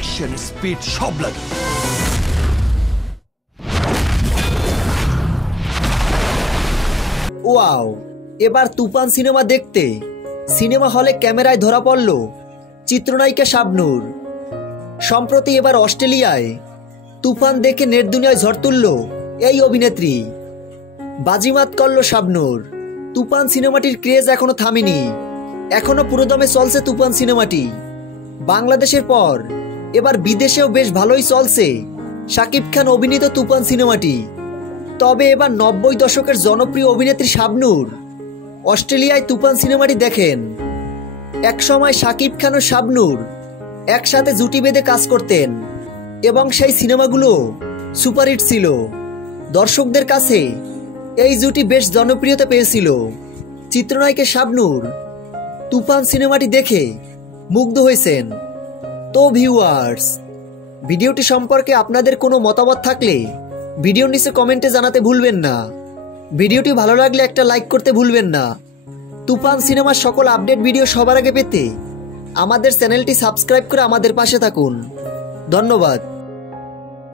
Action speed সব লাগে। Wow, এবার তুফান সিনেমা দেখতে সিনেমা হলে ক্যামেরায় ধরা পড়ল চিত্রনায়িকা শাবনূর। সম্প্রতি এবার অস্ট্রেলিয়ায় তুফান দেখে নেট দুনিয়ায় ঝড় তুলল এই অভিনেত্রী। বাজিমাত করল শাবনূর। তুফান সিনেমাটির ক্রেজ এখনো থামেনি, এখনো পুরোদমে চলছে তুফান সিনেমাটি। বাংলাদেশের পর এবার বিদেশেও বেশ ভালোই চলছে শাকিব খান অভিনীত তুফান সিনেমাটি। তবে এবার 90 দশকের জনপ্রিয় অভিনেত্রী শাবনূর অস্ট্রেলিয়ায় তুফান সিনেমাটি দেখেন। একসময় শাকিব খান ও শাবনূর একসাথে জুটি বেঁধে কাজ করতেন এবং সেই সিনেমাগুলো সুপারহিট ছিল। দর্শকদের কাছে এই জুটি বেশ জনপ্রিয়তা পেয়েছিল। চিত্রনায়িকা শাবনূর তুফান সিনেমাটি দেখে মুগ্ধ হয়েছেন। তো ভিউয়ার্স, ভিডিওটি সম্পর্কে আপনাদের কোনো মতামত থাকলে ভিডিওর নিচে কমেন্টে জানাতে ভুলবেন না। ভিডিওটি ভালো লাগলে একটা লাইক করতে ভুলবেন না। তুফান সিনেমার সকল আপডেট ভিডিও সবার আগে পেতে আমাদের চ্যানেলটি সাবস্ক্রাইব করে আমাদের পাশে থাকুন। ধন্যবাদ।